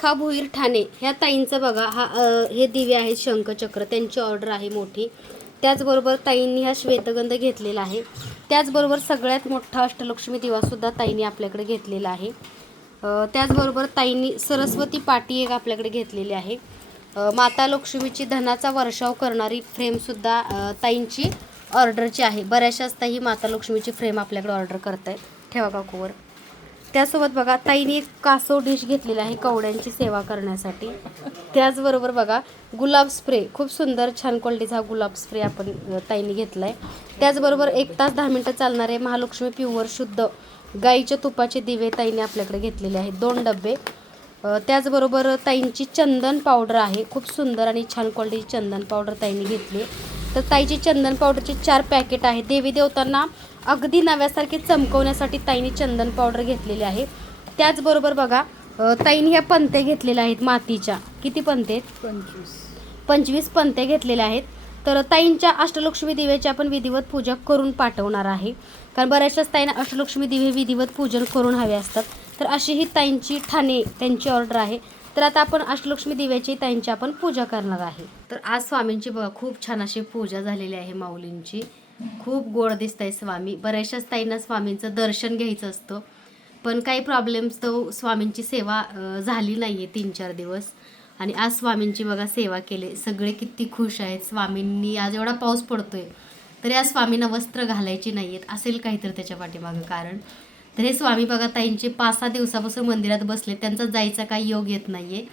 रेखा भुईर ठाणे ह्या ताईंचं बघा हा हे दिवे आहेत शंखचक्र त्यांची ऑर्डर आहे मोठी. त्याचबरोबर ताईंनी हा श्वेतगंध घेतलेला आहे. त्याचबरोबर सगळ्यात मोठा अष्टलक्ष्मी दिवासुद्धा ताईंनी आपल्याकडे घेतलेला आहे. त्याचबरोबर ताईंनी सरस्वती पाटी एक आपल्याकडे घेतलेली आहे. माता लक्ष्मीची धनाचा वर्षाव करणारी फ्रेमसुद्धा ताईंची ऑर्डरची आहे. बऱ्याचशाच ताई माता लक्ष्मीची फ्रेम आपल्याकडे ऑर्डर करत आहेत ठेवा काकूवर. त्यासोबत बघा ताईने एक कासव डिश घेतलेली आहे कवड्यांची सेवा करण्यासाठी. त्याचबरोबर बघा गुलाब स्प्रे खूप सुंदर छान क्वालिटीचा हा गुलाब स्प्रे आपण ताईने घेतला आहे त्याचबरोबर एक तास दहा मिनटं चालणारे महालक्ष्मी प्युअर शुद्ध गाईच्या तुपाचे दिवे ताईने आपल्याकडे घेतलेले आहेत. दोन डबे त्याचबरोबर ताईंची चंदन पावडर आहे. खूप सुंदर आणि छान क्वालिटीची चंदन पावडर ताईंनी घेतली तर ताईची चंदन पावडरचे चार पॅकेट आहे देवी देवतांना अगदी नव्यासारखे चमकवण्यासाठी ताईने चंदन पावडर घेतलेली आहे. त्याचबरोबर बघा ताईने ह्या पंते घेतलेल्या आहेत मातीच्या. किती पंते आहेत? पंचवीस. पंचवीस पंते घेतलेल्या आहेत. तर ताईंच्या अष्टलक्ष्मी दिव्याची आपण विधिवत पूजा करून पाठवणार आहे. कारण बऱ्याचशाच ताईंना अष्टलक्ष्मी दिवे विधिवत पूजन करून हवे असतात. तर अशी ही ताईंची ठाणे त्यांची ऑर्डर आहे. तर आता आपण अष्टलक्ष्मी दिव्याची ताईंची आपण पूजा करणार आहे. तर आज स्वामींची बघा खूप छान अशी पूजा झालेली आहे माऊलींची. खूप गोड दिसत आहे स्वामी. बऱ्याचशाच ताईंना स्वामींचं दर्शन घ्यायचं असतं. पण काही प्रॉब्लेम्स तर स्वामींची सेवा झाली नाही आहे तीन चार दिवस. आणि आज स्वामींची बघा सेवा केली. सगळे किती खुश आहेत. स्वामींनी आज एवढा पाऊस पडतोय. तरी आज स्वामींना वस्त्र घालायची नाही आहेत असेल काहीतरी त्याच्या पाठीमागं कारण. तर हे स्वामी बघा ताईंचे पाच सहा दिवसापासून मंदिरात बसले त्यांचा जायचा काही योग येत नाही आहे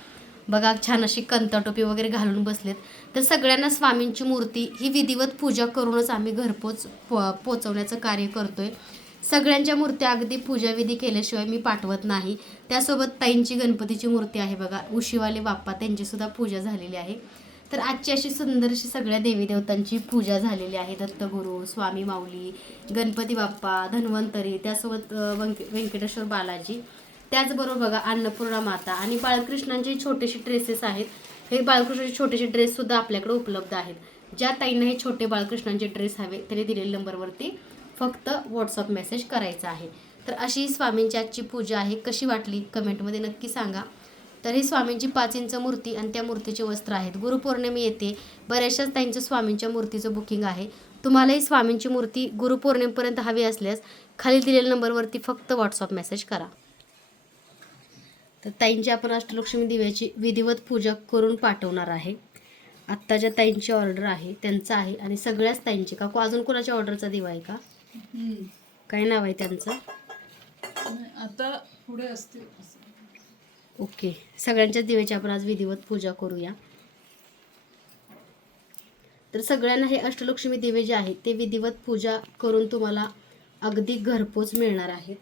बघा छान अशी कंतटोपी वगैरे घालून बसलेत. तर सगळ्यांना स्वामींची मूर्ती ही विधिवत पूजा करूनच आम्ही घरपोच पो पोचवण्याचं कार्य करतोय. सगळ्यांच्या मूर्त्या अगदी पूजाविधी केल्याशिवाय मी पाठवत नाही. त्यासोबत ताईंची गणपतीची मूर्ती आहे बघा. उशीवाले बाप्पा त्यांचीसुद्धा पूजा झालेली आहे. तर आजची अशी सुंदरशी सगळ्या देवी देवतांची पूजा झालेली आहे. दत्तगुरू स्वामी माऊली गणपती बाप्पा धन्वंतरी त्यासोबत अ, व्यंकटेश्वर बालाजी. त्याचबरोबर बघा अन्नपूर्णा माता आणि बाळकृष्णांचे छोटेसे ड्रेसेस आहेत. हे बाळकृष्णाचे छोटेसे ड्रेस सुद्धा आपल्याकडे उपलब्ध आहेत. ज्या ताईंना हे छोटे बाळकृष्णांचे ड्रेस हवे त्यांनी दिलेल्या नंबरवरती फक्त व्हॉट्सअप मेसेज करायचा आहे. तर अशी स्वामींची आजची पूजा आहे. कशी वाटली? कमेंटमध्ये नक्की सांगा. तर ही स्वामींची पाच इंच मूर्ती आणि त्या मूर्तीचे वस्त्र आहेत. गुरुपौर्णिमे येते. बऱ्याचशाच ताईंचं स्वामींच्या मूर्तीचं बुकिंग आहे. तुम्हालाही स्वामींची मूर्ती गुरुपौर्णिमेपर्यंत हवी असल्यास खाली दिलेल्या नंबरवरती फक्त व्हॉट्सअप मेसेज करा. तर ताईंची आपण अष्टलक्ष्मी दिव्याची विधिवत पूजा करून पाठवणार आहे. आत्ता ज्या ताईंची ऑर्डर आहे त्यांचं आहे आणि सगळ्याच ताईंची का? को- अजून कोणाच्या ऑर्डरचा दिवा आहे का? काय नाव आहे त्यांचं? आता पुढे असते ओके. सगळ्यांच्याच दिव्याची आपण आज विधिवत पूजा करूया. तर सगळ्यांना हे अष्टलक्ष्मी दिवे जे आहेत ते विधिवत पूजा करून तुम्हाला अगदी घरपोच मिळणार आहेत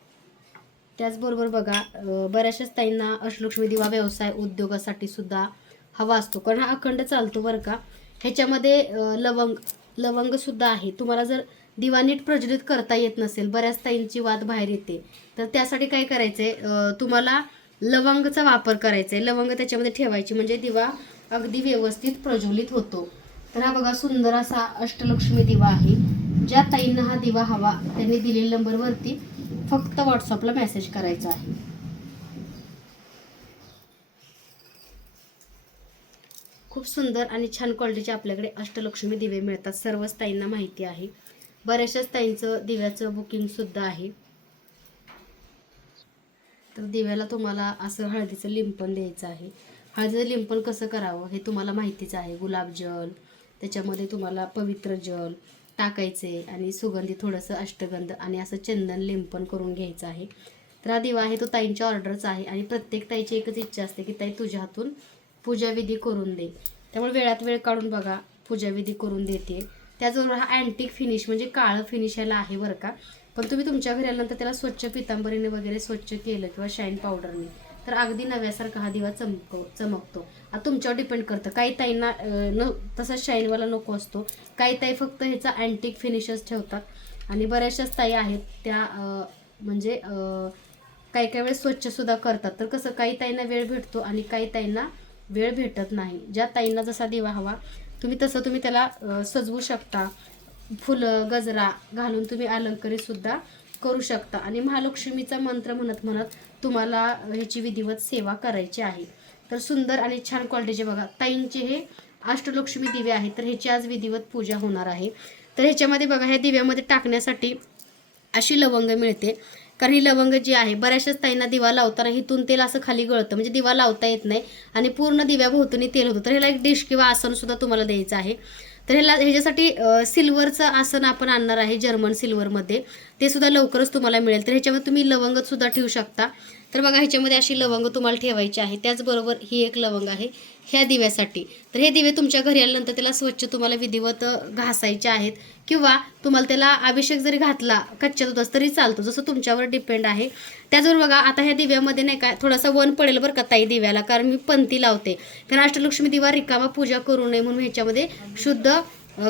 त्याचबरोबर बघा बऱ्याचशाच ताईंना अष्टलक्ष्मी दिवा व्यवसाय उद्योगासाठी सुद्धा हवा असतो. कारण हा अखंड चालतो बरं का. ह्याच्यामध्ये लवंग लवंग सुद्धा आहे. तुम्हाला जर दिवा नीट प्रज्वलित करता येत नसेल बऱ्याच ताईंची वाद बाहेर येते. तर त्यासाठी काय करायचंय? आहे तुम्हाला लवंगचा वापर करायचा आहे लवंग त्याच्यामध्ये ठेवायची म्हणजे दिवा अगदी व्यवस्थित प्रज्वलित होतो. तर हा बघा सुंदर असा अष्टलक्ष्मी दिवा आहे. ज्या ताईंना हा दिवा हवा त्यांनी दिलेल्या नंबरवरती फक्त व्हॉट्सअपला मेसेज करायचा आहे. खूप सुंदर आणि छान क्वालिटीचे आपल्याकडे अष्टलक्ष्मी दिवे मिळतात. सर्वच ताईंना माहिती आहे. बऱ्याचशाच ताईंचं दिव्याचं बुकिंगसुद्धा आहे. तर दिव्याला तुम्हाला असं हळदीचं लिंपण द्यायचं आहे. हळदीचं लिंपण कसं करावं हे तुम्हाला माहितीच आहे. गुलाबजल त्याच्यामध्ये तुम्हाला पवित्र जल टाकायचे आणि सुगंधी थोडंसं अष्टगंध आणि असं चंदन लिंपण करून घ्यायचं आहे. तर हा दिवा आहे तो ताईंच्या ऑर्डरचा आहे आणि प्रत्येक ताईची एकच इच्छा असते की ताई तुझ्या हातून पूजाविधी करून दे. त्यामुळे वेळात वेळ काढून बघा पूजाविधी करून देते. त्याचबरोबर हा अँटिक फिनिश म्हणजे काळं फिनिश याला आहे बरं का. पण तुम्ही तुमच्या घरी आल्यानंतर त्याला स्वच्छ पितांबरीने वगैरे स्वच्छ केलं किंवा शाईन पावडरने तर अगदी नव्यासारखा हा दिवा चमक चमकतो. आता तुमच्यावर डिपेंड करतं. काही ताईंना न तसा शाईनवाला नको असतो. काही ताई फक्त ह्याचा अँटिक फिनिशच ठेवतात. आणि बऱ्याचशाच ताई आहेत त्या म्हणजे काही काही वेळेस स्वच्छसुद्धा करतात. तर कसं काही ताईंना वेळ भेटतो आणि काही ताईंना वेळ भेटत नाही. ज्या ताईंना जसा दिवा हवा तुम्ही तसं तुम्ही त्याला सजवू शकता. फुलं गजरा घालून तुम्ही अलंकरीतसुद्धा करू शकता. आणि महालक्ष्मीचा मंत्र म्हणत म्हणत तुम्हाला ह्याची विधिवत सेवा करायची आहे. तर सुंदर आणि छान क्वालिटीचे बघा. ताईंचे हे अष्टलक्ष्मी दिवे आहेत तर ह्याची आज विधिवत पूजा होणार आहे. तर ह्याच्यामध्ये बघा ह्या दिव्यामध्ये टाकण्यासाठी अशी लवंग मिळते. कारण ही लवंग जी आहे बऱ्याचशाच ताईंना दिवा लावताना हिथून तेल असं खाली गळतं. म्हणजे दिवा लावता येत नाही आणि पूर्ण दिव्याभोवतणी तेल होतं. तर ह्याला एक डिश किंवा आसन सुद्धा तुम्हाला द्यायचं आहे. तर ह्याला ह्याच्यासाठी सिल्वरचं आसन आपण आणणार आहे जर्मन सिल्वरमध्ये ते सुद्धा लवकरच तुम्हाला मिळेल. तर ह्याच्यामध्ये तुम्ही लवंगसुद्धा ठेवू शकता. तर बघा ह्याच्यामध्ये अशी लवंग तुम्हाला ठेवायची आहे. त्याचबरोबर ही एक लवंग आहे ह्या दिव्यासाठी. तर हे दिवे तुमच्या घरी आल्यानंतर त्याला स्वच्छ तुम्हाला विधिवत घासायचे आहेत. किंवा तुम्हाला त्याला अभिषेक जरी घातला कच्च्या दुधास तरी चालतो जसं तुमच्यावर डिपेंड आहे. त्याचबरोबर बघा आता ह्या दिव्यामध्ये नाही का थोडासा वन पडेल बरं का ताई दिव्याला कारण मी पंथी लावते. कारण अष्टलक्ष्मी दिवा रिकामा पूजा करू नये म्हणून ह्याच्यामध्ये शुद्ध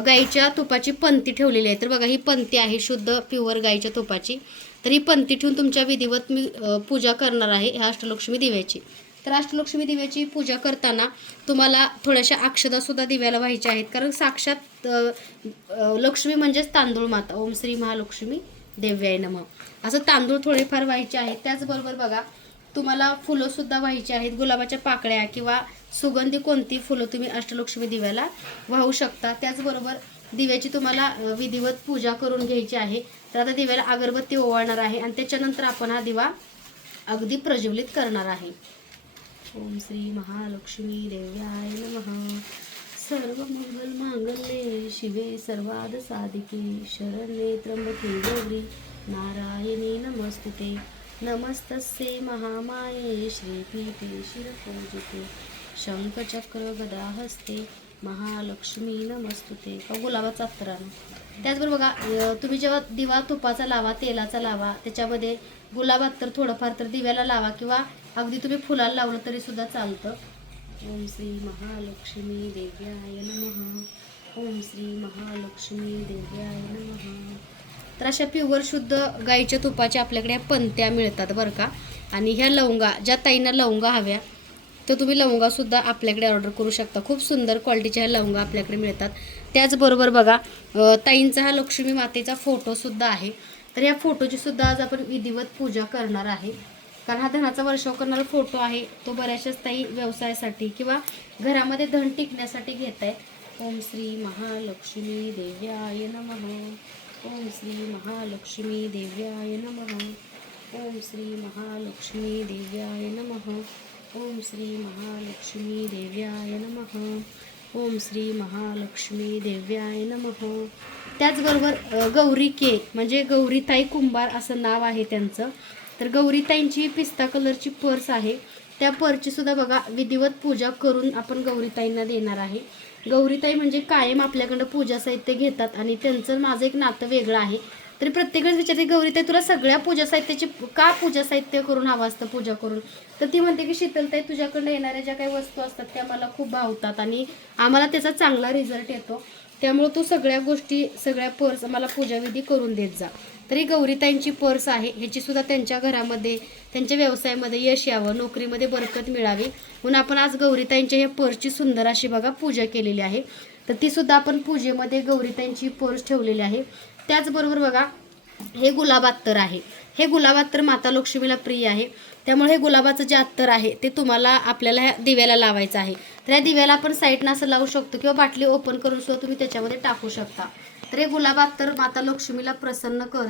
गाईच्या तुपाची पंती ठेवलेली आहे. तर बघा ही पंथी आहे शुद्ध प्युअर गाईच्या तुपाची. तर ही पंथी ठेवून तुमच्या विधिवत मी पूजा करणार आहे ह्या अष्टलक्ष्मी दिव्याची. तर अष्टलक्ष्मी दिव्याची पूजा करताना तुम्हाला थोड्याशा अक्षदासुद्धा दिव्याला व्हायच्या आहेत. कारण साक्षात लक्ष्मी म्हणजेच तांदूळ माता. ओम श्री महालक्ष्मी देव्याय नम. असं तांदूळ थोडेफार व्हायचे आहेत. त्याचबरोबर बघा तुम्हाला फुलंसुद्धा व्हायची आहेत. गुलाबाच्या पाकळ्या किंवा सुगंधी कोणती फुलं तुम्ही अष्टलक्ष्मी दिव्याला वाहू शकता. त्याचबरोबर दिव्याची तुम्हाला विधिवत पूजा करून घ्यायची आहे. तर आता दिव्याला अगरबत्ती ओवाळणार आहे आणि त्याच्यानंतर आपण हा दिवा अगदी प्रज्वलित करणार आहे. ओम श्री महालक्ष्मी देव्याय नमः. सर्व मंगल मांगल्ये शिवे सर्वाद साधिके. शरण त्र्यंबके गौरी नारायणी नमस्तुते. नमस्तस्ये महामाये श्रीपीठे शिरपूजिते शंखचक्र गदाहस्ते महालक्ष्मी नमस्तुते. का गुलाबाचा अत्तरानं त्याचबरोबर बघा तुम्ही जेव्हा दिवा तुपाचा लावा तेलाचा लावा त्याच्यामध्ये गुलाबात तर थोडंफार तर दिव्याला लावा किंवा अगदी तुम्ही फुलाला लावलं तरी सुद्धा चालतं. ओम श्री महालक्ष्मी देव्याय नमः. ओम श्री महालक्ष्मी देव्याय नमः. तर अशा प्युअर शुद्ध गाईच्या तुपाच्या आपल्याकडे पंत्या मिळतात बरं का. आणि ह्या लवंगा ज्या ताईंना लवंगा हव्या तर तुम्ही लवंगासुद्धा आपल्याकडे ऑर्डर करू शकता. खूप सुंदर क्वालिटीच्या ह्या लवंगा आपल्याकडे मिळतात. त्याचबरोबर बघा ताईंचा हा लक्ष्मी मातेचा फोटोसुद्धा आहे. तर या फोटोची सुद्धा आज आपण विधिवत पूजा करणार आहे. कारण हा धनाचा वर्षाव करणारा फोटो आहे. तो बऱ्याचशाच ताई व्यवसायासाठी किंवा घरामध्ये धन टिकण्यासाठी घेत आहेत ओम श्री महालक्ष्मी देव्याय नमः. ओम श्री महालक्ष्मी देव्याय नम। ओम श्री महालक्ष्मी देव्याय नमः। ओम श्री महालक्ष्मी देव्याय नम। ओम श्री महालक्ष्मी देव्याय नमः। त्याचबरोबर गौरी के म्हणजे गौरीताई कुंभार असं नाव आहे त्यांचं. तर गौरीताईंची पिस्ता कलरची पर्स आहे. त्या पर्सची सुद्धा बघा विधिवत पूजा करून आपण गौरीताईंना देणार आहे. गौरीताई म्हणजे कायम आपल्याकडं पूजा साहित्य घेतात आणि त्यांचं माझं एक नातं वेगळं आहे. तरी प्रत्येकच विचारते गौरीताई तुला सगळ्या पूजा साहित्याची का पूजा साहित्य करून हवं असतं पूजा करून? तर ती म्हणते की शीतलताई तुझ्याकडनं येणाऱ्या ज्या काही वस्तू असतात त्या मला खूप भावतात आणि आम्हाला त्याचा चांगला रिझल्ट येतो. त्यामुळे तू सगळ्या गोष्टी सगळ्या पर्स मला पूजाविधी करून देत जा. तरी गौरीताईंची पर्स आहे ह्याची सुद्धा त्यांच्या घरामध्ये त्यांच्या व्यवसायामध्ये यश यावं नोकरीमध्ये बरकत मिळावी. म्हणून आपण आज गौरीताईंच्या ह्या पर्सची सुंदर अशी बघा पूजा केलेली आहे. तर ती सुद्धा आपण पूजेमध्ये गौरीताईंची पर्स ठेवलेली आहे. त्याचबरोबर बघा हे गुलाब अत्तर आहे. हे गुलाब अत्तर माता लक्ष्मीला प्रिय आहे. त्यामुळे हे गुलाबाचं जे अत्तर आहे ते तुम्हाला आपल्याला ह्या दिव्याला लावायचं आहे. तर या दिव्याला आपण साईडनं असं लावू शकतो किंवा बाटली ओपन करून सुद्धा तुम्ही त्याच्यामध्ये टाकू शकता. तर हे गुलाब अत्तर माता लक्ष्मीला प्रसन्न कर